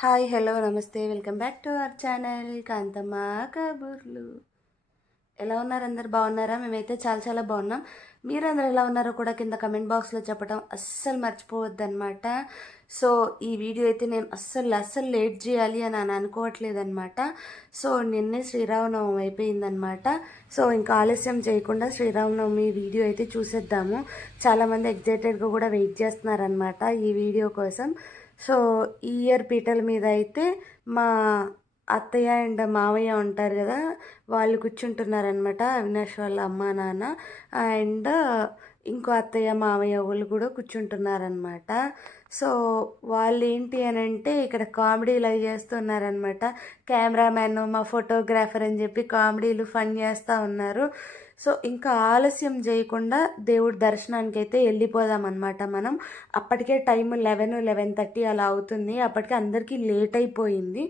Hi hello నమస్తే welcome back to our channel Kanthamma Kaburlu. ఎలా ఉన్నారు? అందరు బాగున్నారా? మేమైతే చాలా బాగున్నాం. మీరందరూ ఎలా ఉన్నారో కూడా కింద కమెంట్ బాక్స్లో చెప్పడం అస్సలు మర్చిపోవద్దు అనమాట. సో ఈ వీడియో అయితే నేను అస్సలు లేట్ చేయాలి అని అనుకోవట్లేదు అనమాట. సో నిన్నే శ్రీరామనవమి అయిపోయిందనమాట. సో ఇంకా ఆలస్యం చేయకుండా శ్రీరామనవమి వీడియో అయితే చూసేద్దాము. చాలామంది ఎగ్జైటెడ్గా కూడా వెయిట్ చేస్తున్నారనమాట ఈ వీడియో కోసం. సో ఈ ఇయర్ పీటల మీద అయితే మా అత్తయ్య అండ్ మామయ్య ఉంటారు కదా, వాళ్ళు కూర్చుంటున్నారనమాట. అవినాష్ వాళ్ళ అమ్మ నాన్న అండ్ ఇంకో అత్తయ్య మామయ్య వాళ్ళు కూడా కూర్చుంటున్నారనమాట. సో వాళ్ళు ఏంటి అని అంటే ఇక్కడ కామెడీలు అవి చేస్తున్నారనమాట. కెమెరామ్యాన్ మా ఫోటోగ్రాఫర్ అని చెప్పి కామెడీలు ఫన్ చేస్తూ ఉన్నారు. సో ఇంకా ఆలస్యం చేయకుండా దేవుడి దర్శనానికి అయితే వెళ్ళిపోదాం అనమాట మనం. అప్పటికే టైం 11-11:30 అలా అవుతుంది. అప్పటికే అందరికీ లేట్ అయిపోయింది.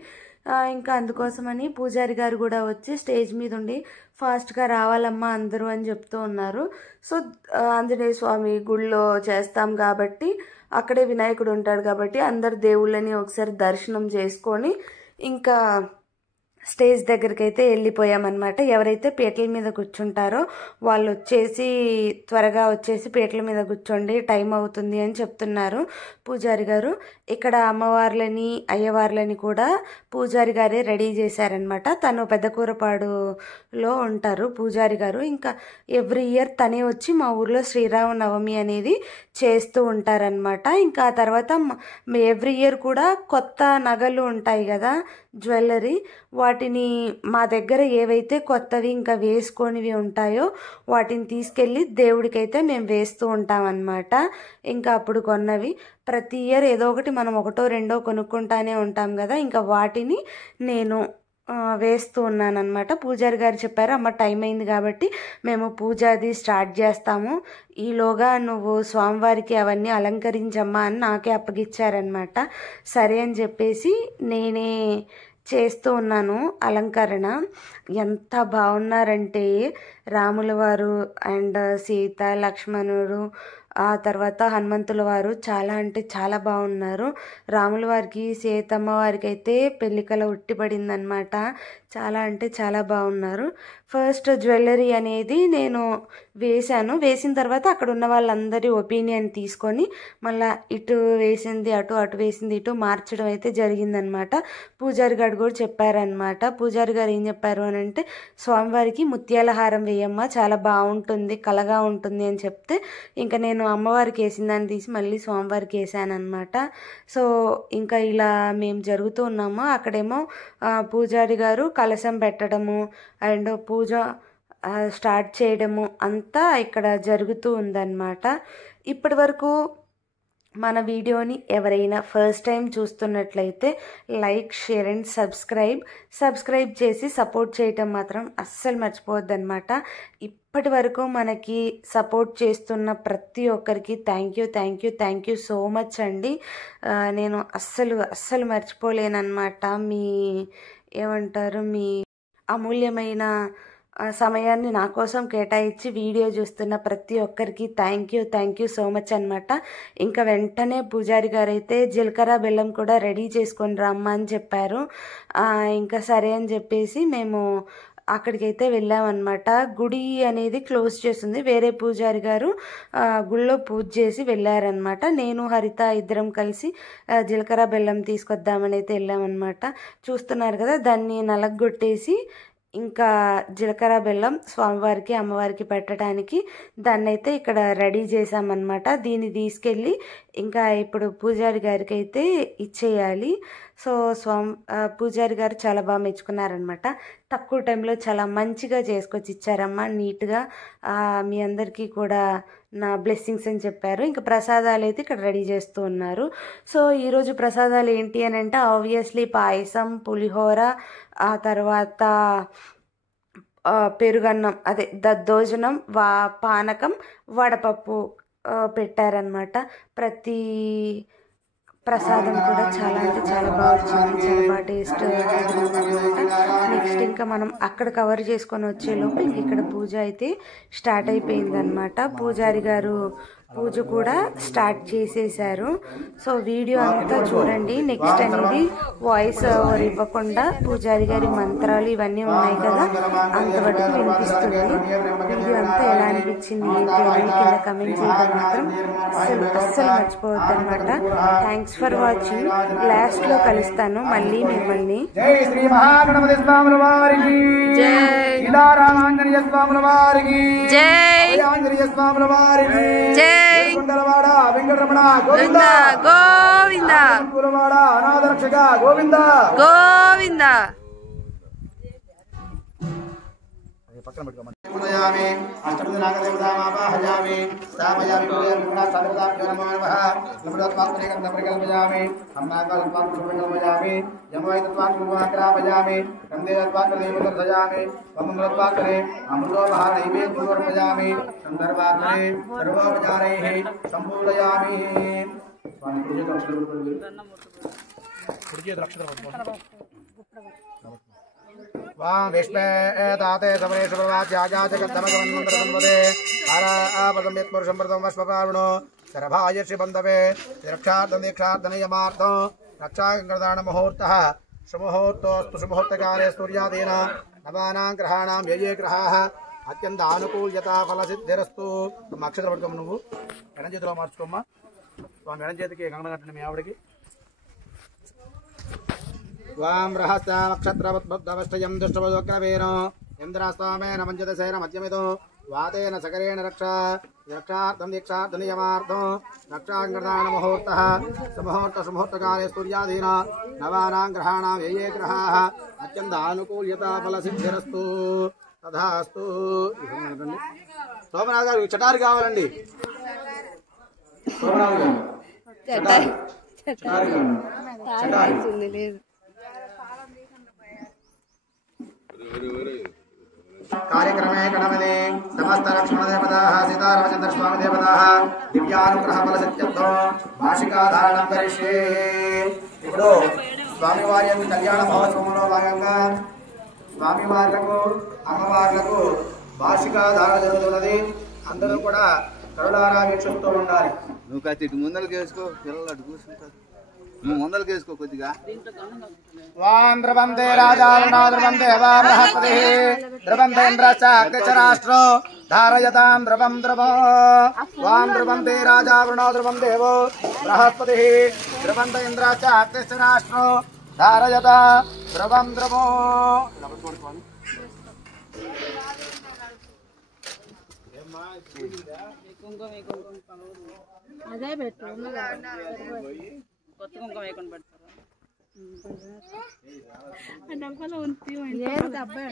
ఇంకా అందుకోసమని పూజారి గారు కూడా వచ్చి స్టేజ్ మీద ఉండి ఫాస్ట్గా రావాలమ్మా అందరూ అని చెప్తూ ఉన్నారు. సో ఆంజనేయ స్వామి గుళ్ళో చేస్తాం కాబట్టి అక్కడే వినాయకుడు ఉంటాడు కాబట్టి అందరు దేవుళ్ళని ఒకసారి దర్శనం చేసుకొని ఇంకా స్టేజ్ దగ్గరికి అయితే వెళ్ళిపోయామన్నమాట. ఎవరైతే పీటల మీద కూర్చుంటారో వాళ్ళు వచ్చేసి త్వరగా వచ్చేసి పీటల మీద కూర్చోండి, టైం అవుతుంది అని చెప్తున్నారు పూజారి గారు. ఇక్కడ అమ్మవార్లని అయ్యవార్లని కూడా పూజారి గారే రెడీ చేశారనమాట. తను పెద్దకూరపాడులో ఉంటారు పూజారి గారు. ఇంకా ఎవ్రీ ఇయర్ తనే వచ్చి మా ఊర్లో శ్రీరామనవమి అనేది చేస్తూ ఉంటారనమాట. ఇంకా ఆ తర్వాత ఎవ్రీ ఇయర్ కూడా కొత్త నగలు ఉంటాయి కదా, జ్యువెలరీ, వాటిని మా దగ్గర ఏవైతే కొత్తవి ఇంకా వేసుకొనివి ఉంటాయో వాటిని తీసుకెళ్ళి దేవుడికైతే మేము వేస్తూ ఉంటామన్నమాట. ఇంకా అప్పుడు కొన్నవి ప్రతి ఇయర్ ఏదో ఒకటి మనం ఒకటో రెండో కొనుక్కుంటానే ఉంటాం కదా, ఇంకా వాటిని నేను వేస్తూ ఉన్నానమాట. పూజారి గారు చెప్పారు, అమ్మ టైం అయింది కాబట్టి మేము పూజ అది స్టార్ట్ చేస్తాము, ఈలోగా నువ్వు స్వామివారికి అవన్నీ అలంకరించమ్మా అని నాకే అప్పగిచ్చారనమాట. సరే అని చెప్పేసి నేనే చేస్తూ ఉన్నాను అలంకరణ. ఎంత బాగున్నారంటే రాముల వారు అండ్ సీత లక్ష్మణుడు ఆ తర్వాత హనుమంతుల వారు చాలా అంటే చాలా బాగున్నారు. రాముల వారికి సీతమ్మ వారికి అయితే పెళ్ళికల ఉట్టిపడిందనమాట. చాలా అంటే చాలా బాగున్నారు. ఫస్ట్ జ్యువెలరీ అనేది నేను వేశాను. వేసిన తర్వాత అక్కడ ఉన్న వాళ్ళందరి ఒపీనియన్ తీసుకొని మళ్ళీ ఇటు వేసింది అటు వేసింది ఇటు మార్చడం అయితే జరిగిందనమాట. పూజారి గారు కూడా చెప్పారనమాట. పూజారి గారు ఏం చెప్పారు అని అంటే, స్వామివారికి ముత్యాల హారం వేయమ్మా చాలా బాగుంటుంది, కలగా ఉంటుంది అని చెప్తే ఇంకా నేను అమ్మవారికి వేసిన దాన్ని తీసి మళ్ళీ స్వామివారికి వేసానమాట. సో ఇంకా ఇలా మేము జరుగుతూ ఉన్నాము. అక్కడేమో పూజారి గారు కలశం పెట్టడము అండ్ పూజ స్టార్ట్ చేయడము అంతా ఇక్కడ జరుగుతూ ఉందన్నమాట. ఇప్పటి వరకు మన వీడియోని ఎవరైనా ఫస్ట్ టైం చూస్తున్నట్లయితే లైక్, షేర్ అండ్ సబ్స్క్రైబ్ చేసి సపోర్ట్ చేయటం మాత్రం అస్సలు మర్చిపోవద్దనమాట. ఇప్పటి వరకు మనకి సపోర్ట్ చేస్తున్న ప్రతి ఒక్కరికి థ్యాంక్ యూ సో మచ్ అండి. నేను అస్సలు మర్చిపోలేనమాట. మీ అమూల్యమైన సమయాన్ని నా కోసం కేటాయించి వీడియో చూస్తున్న ప్రతి ఒక్కరికి థ్యాంక్ యూ సో మచ్ అనమాట. ఇంకా వెంటనే పూజారి గారు అయితే జీలకర్ర బెల్లం కూడా రెడీ చేసుకొని రమ్మా అని చెప్పారు. ఇంకా సరే అని చెప్పేసి మేము అక్కడికైతే వెళ్ళామన్నమాట. గుడి అనేది క్లోజ్ చేస్తుంది. వేరే పూజారి గారు గుళ్ళో పూజ చేసి వెళ్ళారనమాట. నేను హరిత ఇద్దరం కలిసి జీలకర్ర బెల్లం తీసుకొద్దామని అయితే వెళ్ళామన్నమాట. చూస్తున్నారు కదా, దాన్ని నలగొట్టేసి ఇంకా జీలకర్ర బెల్లం స్వామివారికి అమ్మవారికి పెట్టడానికి దాన్ని అయితే ఇక్కడ రెడీ చేసామన్నమాట. దీన్ని తీసుకెళ్ళి ఇంకా ఇప్పుడు పూజారి గారికి అయితే ఇచ్చేయాలి. సో పూజారి గారు చాలా బాగా మెచ్చుకున్నారనమాట. తక్కువ టైంలో చాలా మంచిగా చేసుకొచ్చి ఇచ్చారమ్మా, నీట్గా. మీ అందరికీ కూడా నా బ్లెస్సింగ్స్ అని చెప్పారు. ఇంకా ప్రసాదాలు అయితే ఇక్కడ రెడీ చేస్తూ ఉన్నారు. సో ఈరోజు ప్రసాదాలు ఏంటి అని అంటే ఆబ్వియస్లీ పాయసం, పులిహోర, ఆ తర్వాత పెరుగన్నం, అదే దద్దోజనం, పానకం, వడపప్పు పెట్టారనమాట. ప్రతి ప్రసాదం కూడా చాలా అంటే చాలా బాగా వచ్చింది, చాలా బాగా టేస్ట్ అనమాట. నెక్స్ట్ ఇంకా మనం అక్కడ కవర్ చేసుకొని వచ్చేలోపు ఇంక ఇక్కడ పూజ అయితే స్టార్ట్ అయిపోయిందనమాట. పూజారి గారు పూజ కూడా స్టార్ట్ చేసేసారు. సో వీడియో అంతా చూడండి. నెక్స్ట్ అనేది వాయిస్ ఓవర్ ఇవ్వకుండా పూజారి గారి మంత్రాలు ఇవన్నీ ఉన్నాయి కదా, అంతవరకు వినిపిస్తుంది. వీడియో అంతా ఎలా అనిపించింది ఏంటి అనేది కింద కమెంట్ చేయడం మాత్రం అస్సలు మర్చిపోవద్దు అనమాట. Thanks for watching. లాస్ట్ లో కలుస్తాను మళ్ళీ మిమ్మల్ని. జై శ్రీ మహాగణపతి స్వాముల వారికి జై, సీతారామాంజనేయ స్వాముల వారికి జై, ఆంజనేయ స్వాముల వారికి జై, కుండలవాడ వెంకటరమణ గోవింద గోవింద, కులవాడ అనాథ రక్షక గోవింద గోవింద. పక్కన పెట్టుకోమని అష్టపది నాగదేవతామావాహయామి స్థాపయామి పరికల్పయామి అన్నాకాలపాత్రయామి యమవైతత్వాగ్రాపయామి కందేయత్వాగ్రదేవదర్శయామి వమృతత్వాగ్రే అమృతోపహారనైవేద్యోర్పయామి సందర్భాగ్రే సర్వోపచారైః సంపూజయామి. वां विष्णे ताते समरेषु प्रवाच्यागाचकत्तमगमन्मन्त्रसंवदे आरापदम्यत्पुरुषं प्रथमं वश्वपावणो सर्भायर्षि बन्धवे रक्षार्थं दीक्षार्थनियमार्थं रक्षाकङ्करदानमुहूर्तः सुमुहूर्तोऽस्तु सुमुहूर्तकाले सूर्यादीन नवानां ग्रहाणां ये ग्रहाः अत्यन्तानुकूल्यता फलसिद्धिरस्तु. अक्षर पట్టుకోమ నువ్వు ఎడం చేతిలో మార్చుకోమ్మా. స్వామి ఎడం చేతికి కంకణం కట్టండి మీ ఆవిడకి. वां रहस्याक्षत्रवद्भवष्टयं दुष्टवदोग्रवीरो इन्द्रास्वामेन पञ्चदशेन मध्यमिदो वातेन सकरेण रक्षा रक्षार्थं दीक्षार्थनियमार्थं रक्षाङ्गदानमुहूर्तः सुमुहूर्तकाले सूर्यादीन नवानां ग्रहाणां ये ग्रहाः अत्यन्तानुकूल्यता फलसिद्धिरस्तु तथास्तु. సోమనాథ్ గారు చటారి కావాలండి. సోమనాథ్ గారు చటారి कार्यक्रमे गणपते समस्त लक्ष्मण देवताः सीतारामचंद्र स्वामी देवताः दिव्यानुग्रह फलसिद्ध्यर्थं वार्षिकाधारणं करिष्ये. ఇప్పుడు స్వామివారి యొక్క కళ్యాణ మహోత్సవంలో భాగంగా స్వామివార్లకు అమ్మవార్లకు వార్షికాధారణ జరుగుతున్నది. అందరూ కూడా కరుణారా వీక్షిస్తూ ఉండాలి. నువ్వు కాస్త ఇటు ముందలకి వేసుకో, పిల్లలు అటు కూర్చుంటారు. నువ్వు ముందలకి వేసుకో కొద్దిగా. వాం ద్రవందే రాజావృణో ద్రవందే బృహస్పతి ద్రవందే ఇంద్రశ్చాగ్నిచరాష్ట్రో ధారయతాం ద్రవం ద్రవో. వాం ద్రవందే రాజావృణో ద్రవందే బృహస్పతి ద్రవందే ఇంద్రశ్చాగ్నిచరాష్ట్రో ధారయతా ద్రవం ద్రవో. అదే పెట్టు కొత్త కుంకుమ వేయకుండా పెడతారు. డబ్బాలో ఉంచి అబ్బాయి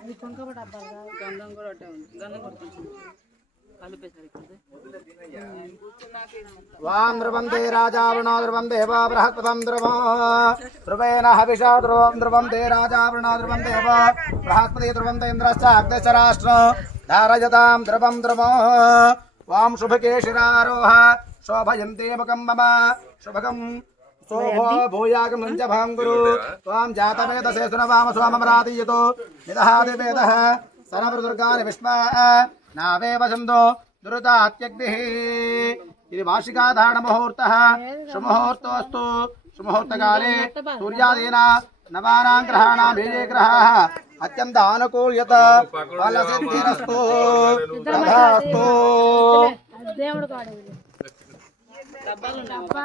అది కుంకుమ డబ్బాలు గంధం కూడా ఒకటే ఉంది. గంధం కొడుతుంది కలిపేసరికి. వాం ద్రవందే రాజావృణో ద్రవందే బృహస్పతిం ద్రవో ధ్రువేణ హవిషా ధ్రువం ద్రవందే రాజావృణో ద్రవందే బృహస్పతి ద్రవందే ఇంద్రశ్చాగ్నిచరాష్ట్రో ధారయతాం ద్రవం ద్రవో. వాం శుభకేశిరారోహ శోభయంతే ముఖం మమ శుభకం శోభో భూయాగం భాంగురు. త్వాం జాతవేదసే సునవామ స్వామరాతీయతో నిదహాది వేదః సనవృదుర్గాని విష్మ నావేవ చందో దురుతాత్యగ్నిః. ఇది వార్షికాధారణ ముహూర్తః సుముహూర్తోస్తు సుముహూర్తకాలే సూర్యాదీన నవానాం గ్రహాణాం ఏ గ్రహాः అత్యంతానుకూల్యత ఫలసిద్ధిరస్తు తథాస్తు. దేవుడు కాడు డబ్బా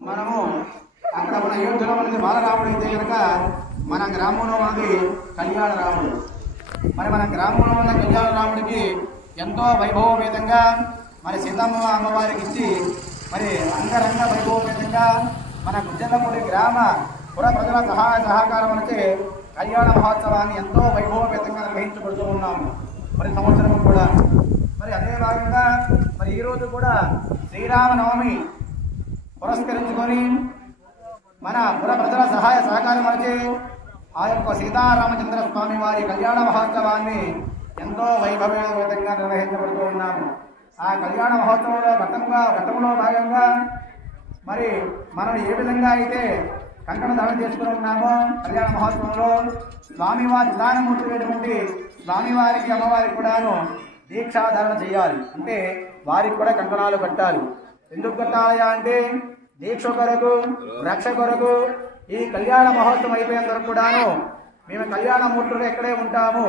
మనము అక్కడ మన యోధుల మనది బాలరాముడు అయితే కనుక మన గ్రామంలో ఉన్నది కళ్యాణ రాముడు. మరి మన గ్రామంలో ఉన్న కళ్యాణ రాముడికి ఎంతో వైభవపేతంగా మరి సీతమ్మ అమ్మవారికి ఇచ్చి మరి అంగరంగ వైభవపేతంగా మన గుజ్జలమూడి గ్రామ పుర ప్రజల సహాయ సహకారం వచ్చే కళ్యాణ మహోత్సవాన్ని ఎంతో వైభవపేతంగా నిర్వహించబడుతూ ఉన్నాము ప్రతి సంవత్సరం కూడా. మరి అదే భాగంగా మరి ఈరోజు కూడా శ్రీరామనవమి పురస్కరించుకొని మన పుర ప్రజల సహాయ సహకారం వచ్చే ఆ యొక్క సీతారామచంద్ర స్వామి వారి కళ్యాణ మహోత్సవాన్ని ఎంతో వైభవపేతంగా నిర్వహించబడుతూ ఉన్నాము. ఆ కళ్యాణ మహోత్సవంలో ఘట్టంలో భాగంగా మరి మనం ఏ విధంగా అయితే కంకణ ధారణ చేసుకుని ఉన్నామో కళ్యాణ మహోత్సవంలో స్వామివారి విధానమూర్తులైనటువంటి స్వామివారికి అమ్మవారికి కూడాను దీక్షాధారణ చేయాలి. అంటే వారికి కూడా కంకణాలు కట్టాలి. ఎందుకు కట్టాలి అంటే దీక్ష కొరకు రక్ష కొరకు ఈ కళ్యాణ మహోత్సవం అయిపోయిన వరకు కూడాను మేము కళ్యాణ మూర్తులు ఎక్కడే ఉంటాము,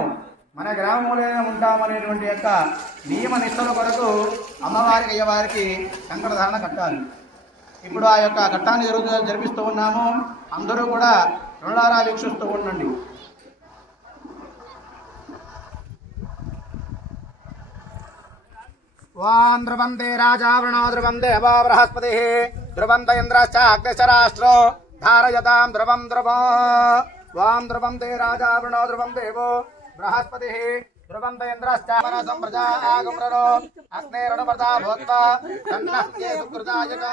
మన గ్రామంలోనే ఉంటాము అనేటువంటి యొక్క నియమ నిష్టల కొరకు అమ్మవారికి అయ్యవారికి కంకణ ధారణ కట్టాలి. ఇప్పుడు ఆ యొక్క ఘట్టాన్ని జరిపిస్తూ ఉన్నాము. అందరూ కూడా రుణారా వీక్షిస్తూ ఉండండి. వాం ధ్రువంతే రాజా వృణో ధ్రువంతే అభా బృహస్పతి ధ్రువంత ఇంద్రశ్చ అగ్నిశరాష్ట్రో ధారయతాం ధ్రువం ధ్రువో. వాం ధ్రువంతే రాజా వృణో ధ్రువం దేవో బృహస్పతి ధ్రువంత ఇంద్రశ్చ మనసం ప్రజాగమ్రో అగ్నేరణవర్తా భూత్వా తన్నఃకే సుకృతాయత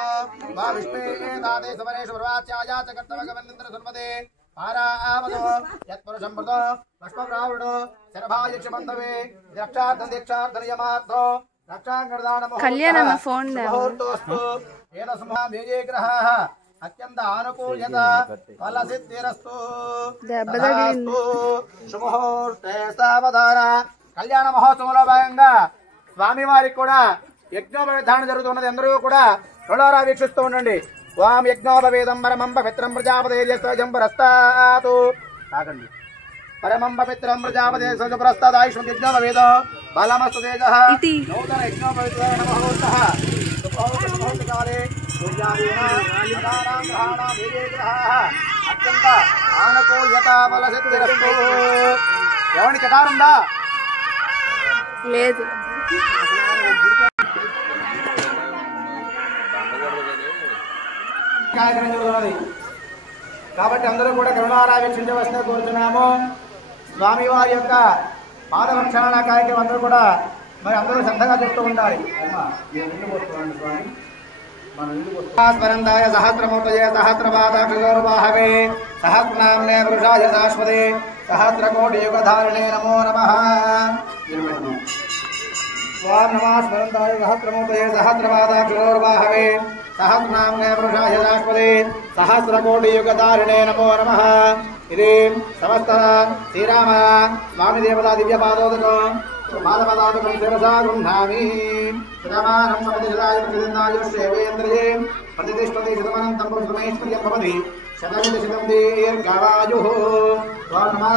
వా విష్ణే దాతే సమరేషు ప్రవాచ్యాయ చ కర్తవగమనింద్ర సున్మతే పారావదో యత్పురుషం మృతో పుష్పప్రావృడో శరభాయక్షమంతవే రక్షార్థనియమార్థో కళ్యాణ ఫోన్ అత్యంత ఆనుకూల్యత ఫలసిద్ధిరస్తు శుభముహూర్తే సావధాన. కళ్యాణ మహోత్సవంలో భాగంగా స్వామివారికి కూడా యజ్ఞోపవిధానం జరుగుతున్నది. అందరూ కూడా రుణారా వీక్షిస్తూ ఉండండి. వాం యజ్ఞోపవేదం పరమం పవిత్రం ప్రజాపతేజంబరస్తాతు కాకండి. పరమం పవిత్రం ప్రజాపతే ప్రస్తాదాయుష్మేద బలమస్తు తేజ నూతన యజ్ఞోపవిత్రమహోత్సవ కాలే అత్యంత ఆనుకూల్యత బలసిద్ధిరస్తు. ఎవరిని కటారుందా? లేదు. కాబట్టి అందరూ కూడా కరుణారా వీక్షించవలసిన కోరుతున్నాము. స్వామివారి యొక్క పాదరక్షణ కార్యక్రమం అందరూ కూడా మరి అందరూ శ్రద్ధగా చేస్తూ ఉండాలి. స్మరందాయ సహస్రమూర్తయే సహస్రపాదాక్షిగౌరవాహవే సహస్రనామ్నే పురుషాయ శాశ్వతే సహస్రకోటియుగధారిణే నమో నమః. స్వామి నమః స్మరందాయ సహస్రమూర్తయే సహస్రపాదాక్షిగౌరవాహవే సహస్రనామ్నే పురుషాయ శాశ్వతే సహస్రకోటియుగధారిణే నమో నమః. ఇది సమస్త శ్రీరామ స్వామి దేవతా దివ్య పాదోదకం మాలపదాదకం శిరసా గృహ్ణామి. శతమానం ప్రతిశతాయ ప్రతిదినాయుష్యేవేంద్రియే ప్రతిష్టతే శతమనంతం పురుషమేశ్వర్యం భవతి శతమితి శతం దీర్ఘాయుః.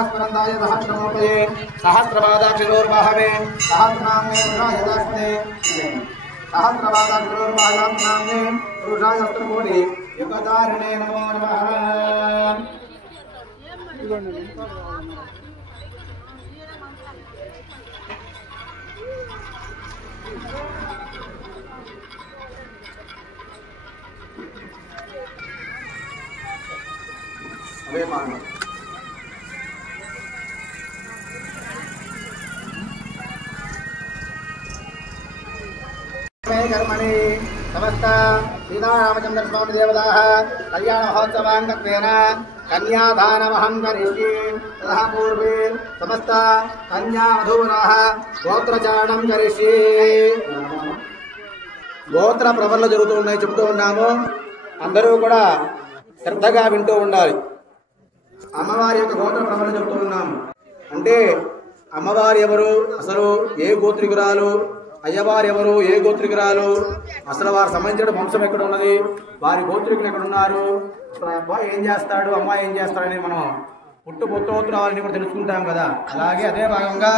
స్మరందాయ సహస్రమూర్తయే సహస్రపాదాక్షిగౌరవాహవే సహస్రనామ్నే పురుషాయ శాశ్వతే సహస్రపాదాక్షిగౌరవాహనామ్నే పురుషాయ సహస్రకోటి యుగధారిణే నమో నమః. అదే మాట కర్మణి సమస్త సీతారామచంద్ర స్వామి దేవతా కళ్యాణ మహోత్సవాంగత్వేన కన్యాదానమహం కరిష్యే. తతః పూర్వే సమస్త కన్యావధూరాః గోత్రచారణం కరిష్యే. గోత్ర ప్రవర్లు జరుగుతూ ఉన్నాయి, చెబుతూ ఉన్నాము. అందరూ కూడా శ్రద్ధగా వింటూ ఉండాలి. అమ్మవారి యొక్క గోత్ర ప్రవర్లు చెబుతూ ఉన్నాము. అంటే అమ్మవారు ఎవరు, అసలు ఏ గోత్రికురాలు, అయ్యవారు ఎవరు, ఏ గోత్రికురాలు, అసలు వారు సంబంధించిన వంశం ఎక్కడ ఉన్నది, వారి గోత్రికులు ఎక్కడ ఉన్నారు, అసలు అబ్బాయి ఏం చేస్తాడు, అమ్మాయి ఏం చేస్తాడని మనం పుట్టుపుత్రోత్తరాలని కూడా తెలుసుకుంటాం కదా. అలాగే అదే భాగంగా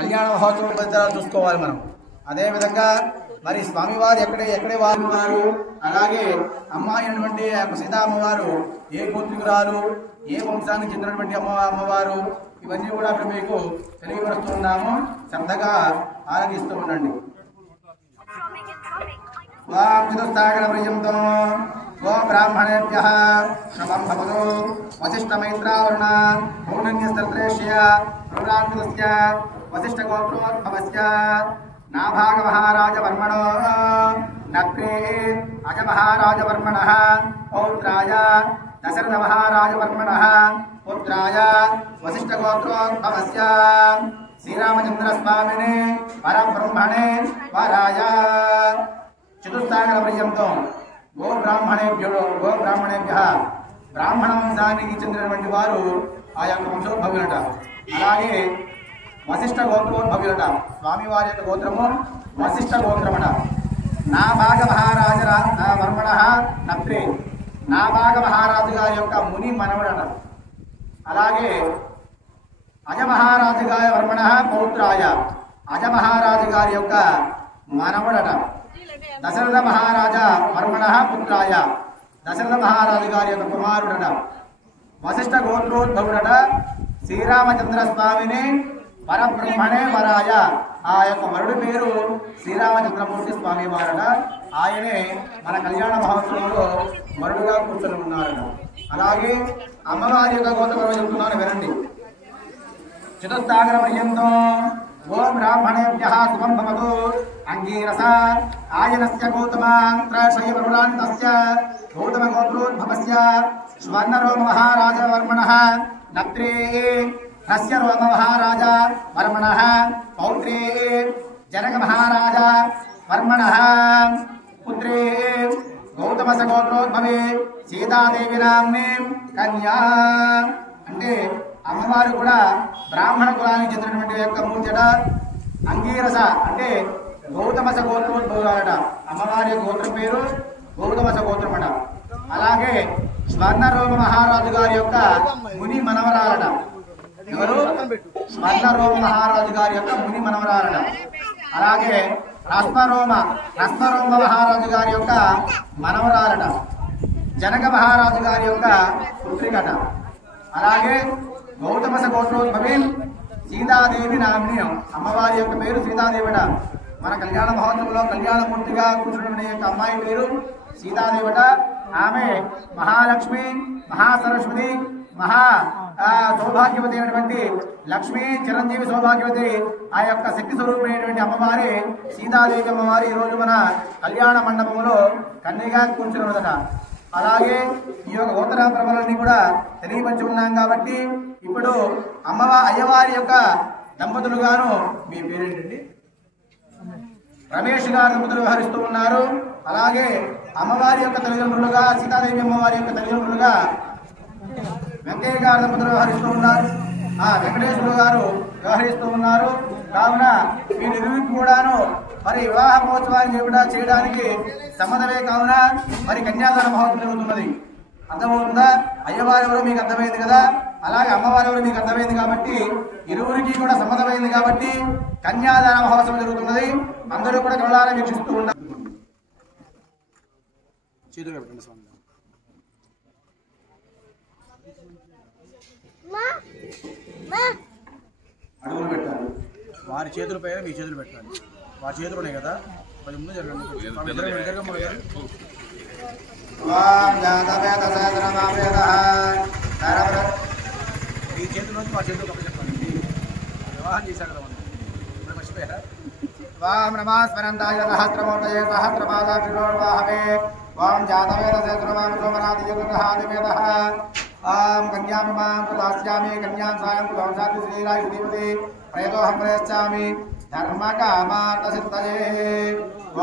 కళ్యాణ మహోత్సవం ఫలితాలు చూసుకోవాలి మనం. అదే విధంగా మరి స్వామివారు ఎక్కడే వారు ఉన్నారు, అలాగే అమ్మాయి అయినటువంటి సీతా అమ్మవారు ఏ గోత్రికురాలు, ఏ వంశానికి చెందినటువంటి అమ్మవారు, ఇవన్నీ కూడా ఇప్పుడు మీకు తెలియపరుస్తూ ఉన్నాము. శ్రద్ధగా ఆలోచిస్తూ ఉండండి. వామిదుస్తాగర ప్రియంతో गो ब्राह्मणेभ्यः श्रवं भवतु वसिष्ठमैत्रावरुण पौर्णन्यस्तत्रेष्य प्रौरान्वितस्य वसिष्ठगोत्रोद्भवस्य नाभागमहाराजवर्मणो नग्रे अजमहाराजवर्मणः पौत्राय दशरथमहाराजवर्मणः पुत्राय वसिष्ठगोत्रोद्भवस्य श्रीरामचन्द्रस्वामिने परब्रह्मणे वराय चतुस्सागरपर्यन्तं గోబ్రాహ్మణేభ్యः బ్రాహ్మణ వంశానికి చెందినటువంటి వారు ఆ యొక్క వంశోద్భవులట. అలాగే వశిష్ఠ గోత్రోద్భవులట. స్వామివారి యొక్క గోత్రము వశిష్ఠ గోత్రమట. నాభాగ మహారాజ వర్మణ నప్రే, నాభాగ మహారాజు గారి యొక్క ముని మనవడట. అలాగే అజమహారాజు గారి వర్మణ పౌత్రాయ, అజమహారాజు గారి యొక్క మనవడట. దశరథ మహారాజా వర్మణ పుత్రాయ, దశరథ మహారాజు గారి యొక్క కుమారుడట. వశిష్ఠ గోత్రోద్భవుడట. శ్రీరామచంద్ర స్వామిని పరబ్రహ్మణే వరాయ, ఆ యొక్క వరుడి పేరు శ్రీరామచంద్రమూర్తి స్వామి వారట. ఆయనే మన కళ్యాణ మహోత్సవంలో వరుడుగా కూర్చొని ఉన్నారట. అలాగే అమ్మవారి యొక్క గోత్రం చెప్తున్నాను వినండి. చతుస్సాగర పర్యంతం गो ब्राह्मणेभ्यः शुभं भवतु अंगीरस आयनस्य गौतमान्त्रशयवरुणान्तस्य गौतमगोत्रोद्भवस्य स्वर्णरोममहाराजवर्मणः नप्त्रे हस्य रोममहाराजा वर्मणः पौत्रे जनकमहाराजा वर्मणः पुत्रे गौतमसगोत्रोद्भवे सीतादेवी नाम्नी कन्या. అంటే అమ్మవారు కూడా బ్రాహ్మణ కులానికి చెందినటువంటి యొక్క మూర్తిట. అంగీరస అంటే గౌతమస గోత్రోద్భవురాలట. అమ్మవారి గోత్రం పేరు గౌతమస గోత్రమట. అలాగే స్వర్ణరోమ మహారాజు గారి యొక్క ముని మనవరాలట. ఎవరు? స్వర్ణరోమ మహారాజు గారి యొక్క ముని మనవరాలట. అలాగే రస్మరోమ మహారాజు గారి యొక్క మనవరాలట. జనక మహారాజు గారి యొక్క పుత్రికట. అలాగే గౌతమస గోత్రోద్భవి సీతాదేవి నామిని, అమ్మవారి యొక్క పేరు సీతాదేవిట. మన కళ్యాణ మహోత్సవంలో కళ్యాణమూర్తిగా కూర్చున్న యొక్క అమ్మాయి పేరు సీతాదేవిట. ఆమె మహాలక్ష్మి, మహాసరస్వతి, మహా సౌభాగ్యవతి అయినటువంటి లక్ష్మి, చిరంజీవి సౌభాగ్యవతి, ఆ యొక్క శక్తి స్వరూపమైనటువంటి అమ్మవారి సీతాదేవి అమ్మవారి ఈరోజు మన కళ్యాణ మండపంలో కన్యగా కూర్చుని ఉన్నదట. అలాగే ఈ యొక్క గోత్ర పరమలన్నీ కూడా తెలియపరిచి ఉన్నాం కాబట్టి ఇప్పుడు అయ్యవారి యొక్క దంపతులుగాను, మీ పేరేంటండి? రమేష్ గారు దంపతులు వ్యవహరిస్తూ ఉన్నారు. అలాగే అమ్మవారి యొక్క తల్లిదండ్రులుగా సీతాదేవి అమ్మవారి యొక్క తల్లిదండ్రులుగా వెంకయ్య గారు దంపతులు వ్యవహరిస్తూ ఉన్నారు. వెంకటేశ్వరుడు గారు వ్యవహరిస్తూ ఉన్నారు. కావున వీరిరువురికి కూడాను మరి వివాహ మహోత్సవాన్ని చేయడానికి సమ్మతమే. కావున మరి కన్యాదాన మహోత్సవం జరుగుతున్నది. అర్థమవుతుందా? అయ్యవారు ఎవరు మీకు అర్థమైంది కదా, అలాగే అమ్మవారు ఎవరు మీకు అర్థమైంది కాబట్టి ఇరువురికి కూడా సమ్మతమైంది కాబట్టి కన్యాదాన మహోత్సవం జరుగుతున్నది. అందరూ కూడా కళ్ళారా వీక్షిస్తూ ఉన్నారు. చేతులు పెట్టండి స్వామి. అడుగులు పెట్టాలి. వారి చేతుల పైన మీ చేతులు పెట్టాలి. వారి చేతులు ఉన్నాయి కదా, కొంచెం ముందు జరగండి. ఈ చేతుల నుంచి మా చేతులు ఒక చెప్పండి. వివాహం చేశారు కదా మనం, ఇప్పుడు మర్చిపోయారా? వాం నమస్మరంతాయ సహస్రమూర్తయే సహస్రపాదాక్షిరోర్వాహవే వాం జాతవేద సహస్రమాం సోమనాథియోగహాదివేదః ఆం కన్యామిమాం ప్రదాస్యామి కన్యాం సాయం కులంసాది శ్రీరాయ శ్రీమతి ప్రయతోహం ప్రయచ్చామి ధర్మకామార్థసిద్ధయే.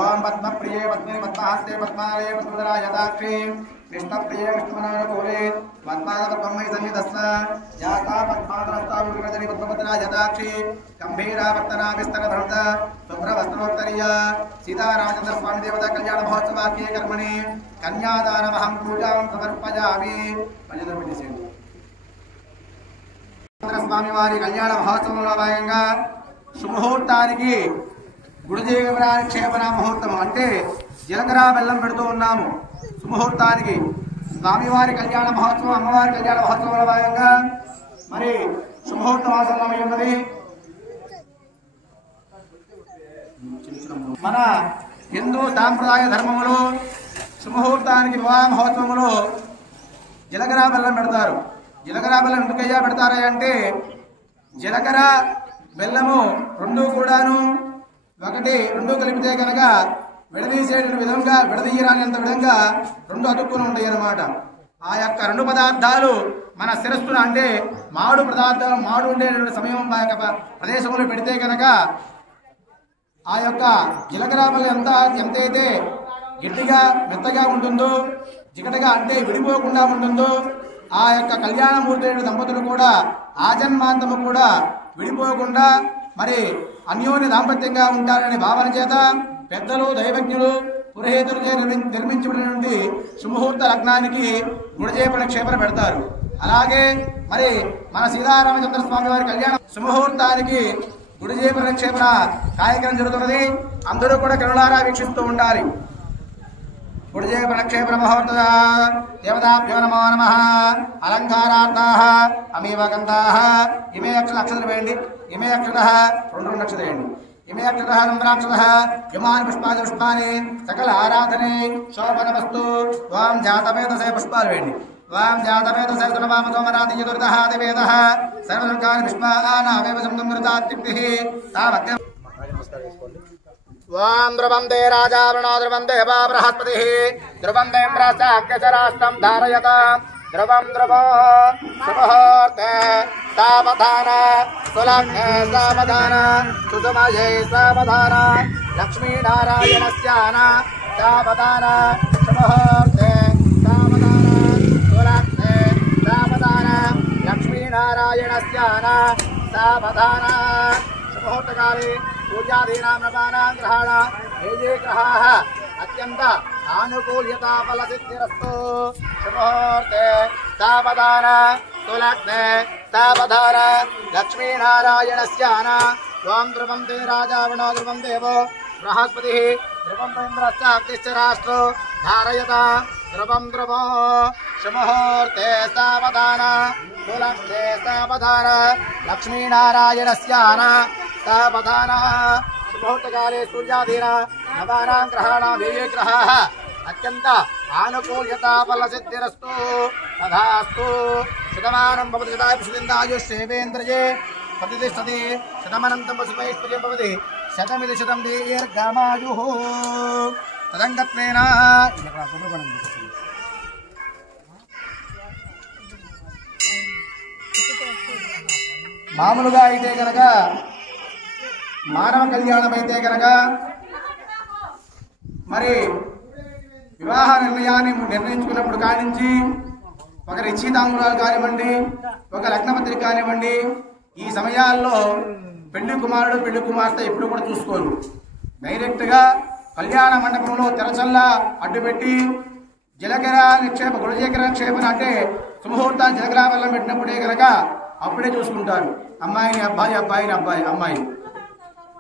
ఓం పద్మప్రియే పద్మే పద్మహస్తే పద్మాలయే పద్మధరాయ యథాక్షి విష్ణుప్రియే విష్ణుమనోరకూలే పద్మాదపద్మై సన్నిధస్త యాతా పద్మాదరస్తావిరజని పద్మభద్రాయ యథాక్షి గంభీరావర్తనా విస్తరభరత శుభ్రవస్త్రోత్తరీయ సీతారామచంద్ర స్వామి దేవత కళ్యాణ మహోత్సవాఖ్యే కర్మణి కన్యాదానమహం పూజాం సమర్పయామి. స్వామి వారి కళ్యాణ మహోత్సవంలో భాగంగా శుభముహూర్తానికి గురుదేవరాక్షేపణ ముహూర్తం అంటే జీలకర్ర బెల్లం పెడుతూ ఉన్నాము. శుభముహూర్తానికి స్వామివారి కళ్యాణ మహోత్సవం, అమ్మవారి కళ్యాణ మహోత్సవంలో భాగంగా మరి శుభముహూర్తం ఆసన్నమై ఉన్నది. మన హిందూ సాంప్రదాయ ధర్మములు సుముహూర్తానికి వివాహ మహోత్సవంలో జీలకర్ర బెల్లం పెడతారు. జీలకర్ర బెల్లం ఎందుకయ్యా పెడతారా అంటే జీలకర్ర బెల్లము రెండు కూడాను రెండు కలిపితే కనుక విడదీసేటువంటి విధంగా విడదీయరానంత విధంగా రెండు అతుక్కుని ఉంటాయి అన్నమాట. ఆ యొక్క రెండు పదార్థాలు మన శిరస్సును అంటే మాడు ఉండేటువంటి సమయం ఆ యొక్క ప్రదేశంలో పెడితే కనుక ఆ యొక్క జీలకర్ర బెల్లం ఎంతైతే గట్టిగా మెత్తగా ఉంటుందో జిగటగా అంటే విడిపోకుండా ఉంటుందో ఆ యొక్క కళ్యాణమూర్తి దంపతులు కూడా ఆజన్మాంతము కూడా విడిపోకుండా మరి అన్యోన్య దాంపత్యంగా ఉంటారనే భావన చేత పెద్దలు దైవజ్ఞులు పురోహితులచే నిర్మించబడినటువంటి సుముహూర్త లగ్నానికి గుడిచేపన క్షేపణ పెడతారు. అలాగే మరి మన సీతారామచంద్ర స్వామి వారి కళ్యాణ సుముహూర్తానికి గుడిచేపన క్షేపణ కార్యక్రమం జరుగుతున్నది. అందరూ కూడా కరుణారా వీక్షిస్తూ ఉండాలి. గుడిజే ప్రక్షేపణ ముహూర్త దేవతాభ్యో నమో నమః. అలంకారార్థాః అమీవ గంధాః ఇమే అక్షరాలు వేయండి. ఇమే అక్షరః రెండు అక్షరాలు వేయండి. ఇమే అక్షరః నంద్రాక్షరః యమాని పుష్పాని సకల ఆరాధనే శోభనమస్తు. త్వాం జాతవేదసే పుష్పాలు వేయండి. త్వాం జాతవేదసే సునవామసోమరాది చతుర్దః ఆదివేదః సర్వదుర్గాని పుష్పానావేవ సందమృతాత్యుక్తిః తావత్య. వాం ధ్రువందే రాజా వృణో ధ్రువందే వా బృహస్పతిః ధ్రువందే ఇంద్రశ్చాగ్నిశరాస్తం ధారయత. ధ్రువం ధ్రువో శుభముహూర్తే సావధాన సులగ్నే సావధాన సుసుమయే సావధాన లక్ష్మీనారాయణస్యాన సావధాన శుభముహూర్తే సావధాన సులగ్నే సావధాన లక్ష్మీనారాయణస్యాన సావధాన. శుభముహూర్తకాలే సూర్యాదీనాం నవానాం గ్రహాణ ఏ గ్రహాः అత్యంత ఆనుకూల్యతా ఫలసిద్ధిరస్తు. శుభముహూర్తే సావధాన సులగ్నే సావధాన లక్ష్మీనారాయణస్యాన. త్వాం ధ్రువందే రాజా వృణో ధ్రువం దేవో బృహస్పతిః ధ్రువం ఇంద్రశ్చాగ్నిశ్చరాష్ట్రో ధారయత. ధ్రువం ధ్రువో శుభముహూర్తే సావధాన సులగ్నే సావధాన లక్ష్మీనారాయణస్యాన సావధాన. శుభముహూర్తకాలే సూర్యాదీన నవానాం గ్రహాణాం ఏ గ్రహాः అత్యంత ఆనుకూల్యతా ఫలసిద్ధిరస్తు. తథాస్తు. శతమానం భవతి శతాయుష్యేంద్రియే ప్రతిష్టతి శతమనంతం వసుమైశ్వర్యం భవతి శతమిది శతం దీర్ఘమాయుః. తదంగత్వేన మామూలుగా అయితే కనుక మానవ కళ్యాణం అయితే కనుక మరి వివాహ నిర్ణయాన్ని నిర్ణయించుకున్నప్పుడు కానించి ఒక నిశ్చితాంగురాలు కానివ్వండి ఒక లగ్నపత్రిక కానివ్వండి ఈ సమయాల్లో పెళ్లి కుమారుడు పెళ్లి కుమార్తె ఎప్పుడు కూడా చూసుకోరు. డైరెక్ట్గా కళ్యాణ మండపంలో తెరచల్లా అడ్డుపెట్టి జీలకర్ర నిక్షేప గుడిజీకర నిక్షేపణ అంటే సుముహూర్తాన్ని జీలకర్ర బెల్లం పెట్టినప్పుడే కనుక అప్పుడే చూసుకుంటారు. అమ్మాయిని అబ్బాయి అబ్బాయిని అబ్బాయి అమ్మాయి.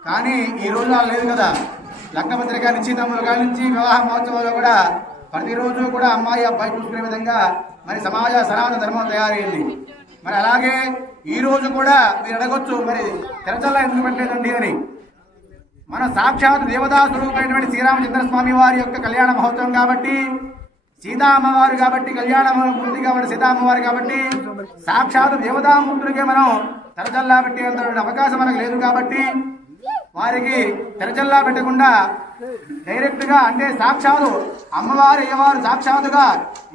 కానీ ఈ రోజు అలా లేదు కదా. లగ్నపత్రిక నిశ్చితముల కాడి నుంచి వివాహ మహోత్సవంలో కూడా ప్రతిరోజు కూడా అమ్మాయి అబ్బాయి చూసుకునే విధంగా మరి సమాజ సనాతన ధర్మం తయారైంది. మరి అలాగే ఈ రోజు కూడా మీరు అడగొచ్చు మరి తెరచల్లా ఎందుకు పెట్టలేదండి అని. మన సాక్షాత్ దేవతా స్వరూపమైనటువంటి శ్రీరామచంద్ర స్వామి వారి యొక్క కళ్యాణ మహోత్సవం కాబట్టి సీతా అమ్మవారు కాబట్టి కళ్యాణమూర్తి కాబట్టి సీతా అమ్మవారు కాబట్టి సాక్షాత్ దేవతామూర్తులకే మనం తెరచల్లా పెట్టేంత అవకాశం మనకు లేదు కాబట్టి వారికి తెరచల్లా పెట్టకుండా డైరెక్ట్గా అంటే సాక్షాత్తు అమ్మవారు అయ్యవారు సాక్షాత్తుగా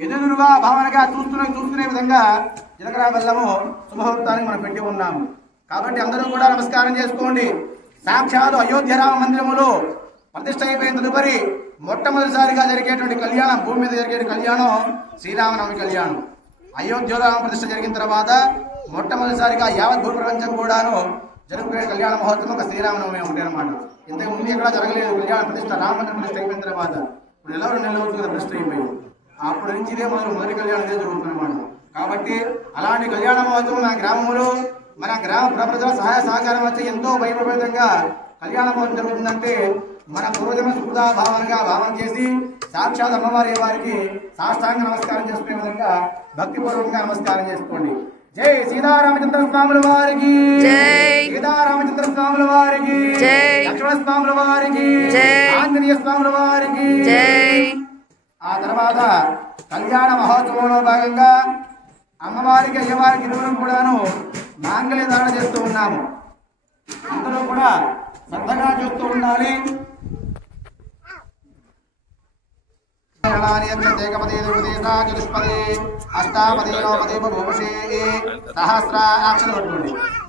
ఎదురుగా భావనగా చూసుకునే విధంగా జీలకర్ర బెల్లము శుభముహూర్తానికి మనం పెట్టి ఉన్నాము. కాబట్టి అందరూ కూడా నమస్కారం చేసుకోండి. సాక్షాత్తు అయోధ్య రామ మందిరములో ప్రతిష్ట అయిపోయిన తదుపరి మొట్టమొదటిసారిగా జరిగేటువంటి కళ్యాణం భూమి మీద జరిగే కళ్యాణం శ్రీరామనవమి కళ్యాణం. అయోధ్య రామ ప్రతిష్ట జరిగిన తర్వాత మొట్టమొదటిసారిగా యావత్ భూ ప్రపంచం కూడాను జరుగుతున్న కళ్యాణ మహోత్సవం ఒక శ్రీరామనవమి ఉంటాయి అన్నమాట. ఇంతకు ముందు ఎక్కడ జరగలేదు కళ్యాణ ప్రతిష్ట. రామమందిరం ప్రతిష్ట అయిపోయిన తర్వాత ఇప్పుడు నెల 2 నెలలు అవుతుంది కదా ప్రతిష్ట అయిపోయింది. అప్పటి నుంచి ఇదే మొదటి కళ్యాణం ఇదే జరుగుతుంది అన్నమాట. కాబట్టి అలాంటి కళ్యాణ మహోత్సవం మన గ్రామంలో మన గ్రామ ప్రజల సహాయ సహకారం వచ్చి ఎంతో వైభవంగా కళ్యాణ మహోత్సవం జరుగుతుందంటే మన పూర్వజన్మ సుకృతా భావన చేసి సాక్షాత్ అమ్మవారి వారికి సాష్టాంగ నమస్కారం చేసుకునే విధంగా భక్తిపూర్వకంగా నమస్కారం చేసుకోండి. జై సీతారామచంద్ర స్వాముల వారికి, సీతారామచంద్ర స్వాముల వారికి, లక్ష్మణ స్వాముల వారికి, ఆంజనేయ స్వాముల వారికి. ఆ తర్వాత కళ్యాణ మహోత్సవంలో భాగంగా అమ్మవారికి అయ్యవారికి ఇరువురం కూడాను మాంగళ్య ధారణ చేస్తూ ఉన్నాము. అందరూ కూడా శ్రద్ధగా చూస్తూ ఉండాలి.